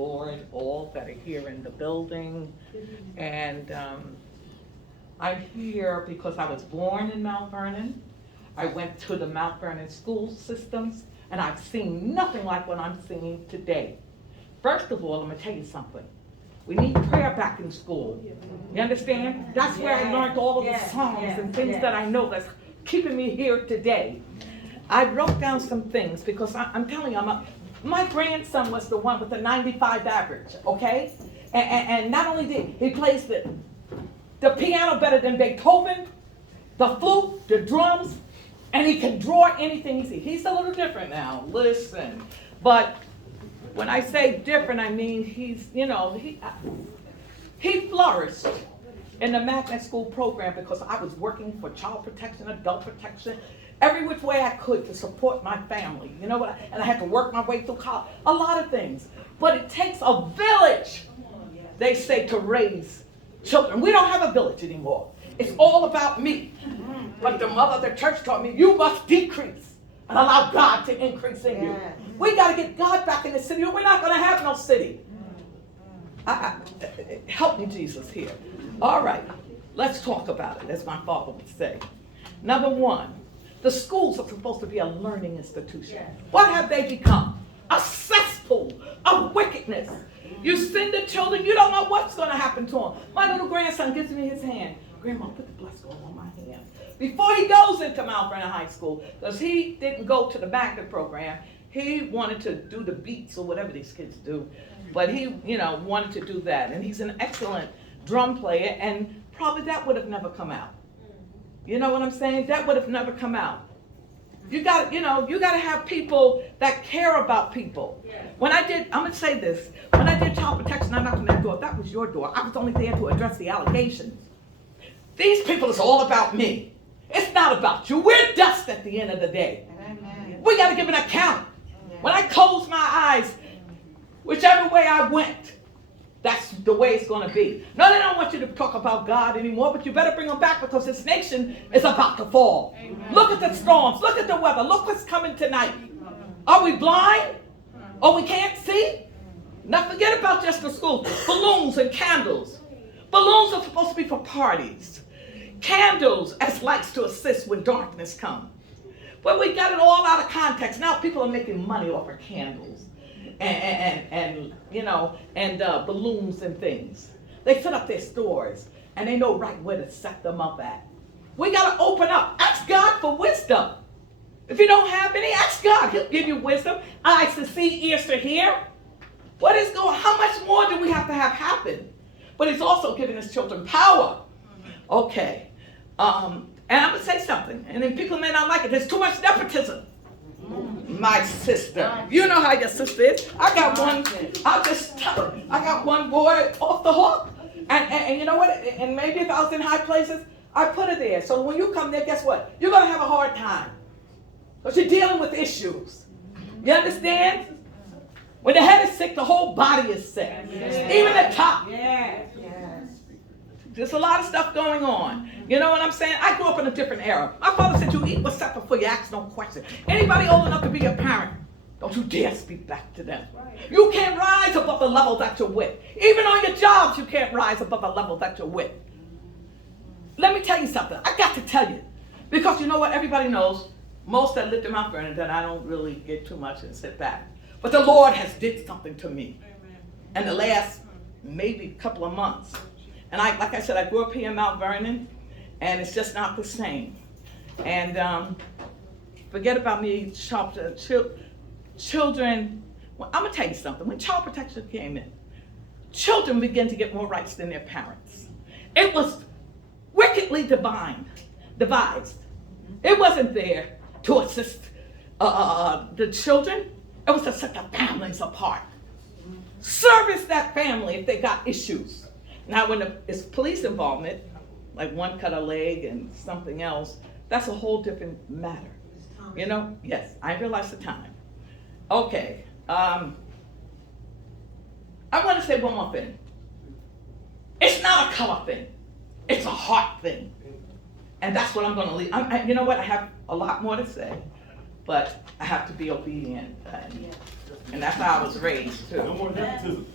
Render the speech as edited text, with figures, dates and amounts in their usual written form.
board, all that are here in the building. And I'm here because I was born in Mount Vernon. I went to the Mount Vernon school systems, and I've seen nothing like what I'm seeing today. First of all, I'm gonna tell you something. We need prayer back in school. You understand? That's where I learned all of the songs and things that I know that's keeping me here today. I wrote down some things because I'm telling you, my grandson was the one with the 95 average, okay? And not only did he plays the piano better than Beethoven, the flute, the drums, and he can draw anything he sees. He's a little different now, listen. But when I say different, I mean he's, he flourished in the magnet school program because I was working for child protection, adult protection, every which way I could to support my family. You know what? And I had to work my way through college, a lot of things. But it takes a village, they say, to raise children. We don't have a village anymore. It's all about me. But the mother of the church taught me, you must decrease and allow God to increase in you. We got to get God back in the city, or we're not going to have no city. Help me, Jesus, here. All right, let's talk about it, as my father would say. Number one, the schools are supposed to be a learning institution. What have they become? A cesspool of wickedness. You send the children, you don't know what's going to happen to them. My little grandson gives me his hand. Grandma, put the blessed oil on my hand. Before he goes into Mount Vernon High School, because he didn't go to the magnet program, he wanted to do the beats or whatever these kids do. But he, wanted to do that. And he's an excellent drum player, and probably that would have never come out. You know what I'm saying? That would have never come out. You got to have people that care about people. When I'm going to say this, when I did child protection, I knocked on that door. That was your door. I was only there to address the allegations. These people, it's all about me. It's not about you. We're dust at the end of the day. Amen. We got to give an account. Amen. When I close my eyes, whichever way I went, that's the way it's going to be. No, they don't want you to talk about God anymore, but you better bring them back because this nation is about to fall. Amen. Look at the storms. Look at the weather. Look what's coming tonight. Are we blind? Or we can't see? Now forget about just the school. Balloons and candles. Balloons are supposed to be for parties. Candles as lights to assist when darkness comes. But we got it all out of context. Now people are making money off of candles and balloons and things. They set up their stores and they know right where to set them up at. We got to open up. Ask God for wisdom. If you don't have any, ask God. He'll give you wisdom. Eyes to see, ears to hear. What is going on? How much more do we have to have happen? But he's also giving his children power. Okay. And I'm going to say something. And then people may not like it. There's too much nepotism. My sister. You know how your sister is. I got one. I'll just tell her. I got one boy off the hook. And you know what? And maybe if I was in high places, I put her there. So when you come there, guess what? You're going to have a hard time. Because you're dealing with issues. You understand? When the head is sick, the whole body is sick. Yes. Even the top. Yes. There's a lot of stuff going on. You know what I'm saying? I grew up in a different era. My father said, you eat what's set before you ask no question. Anybody old enough to be a parent, don't you dare speak back to them. You can't rise above the level that you're with. Even on your jobs, you can't rise above the level that you're with. Let me tell you something. I got to tell you. Because you know what? Everybody knows, most that lived in Mount Vernon, that I don't really get too much and sit back. But the Lord has did something to me. In the last maybe couple of months. And like I said, I grew up here in Mount Vernon, and it's just not the same. And forget about me, children. Well, I'm going to tell you something. When child protection came in, children began to get more rights than their parents. It was wickedly devised. It wasn't there to assist the children. It was to set the families apart. Service that family if they got issues. Now, when it's police involvement, like one cut a leg and something else, that's a whole different matter. You know? Yes, I realize the time. Okay. I want to say one more thing. It's not a color thing. It's a heart thing. And that's what I'm going to leave. You know what? I have a lot more to say, but I have to be obedient. And that's how I was raised, too. No more nepotism.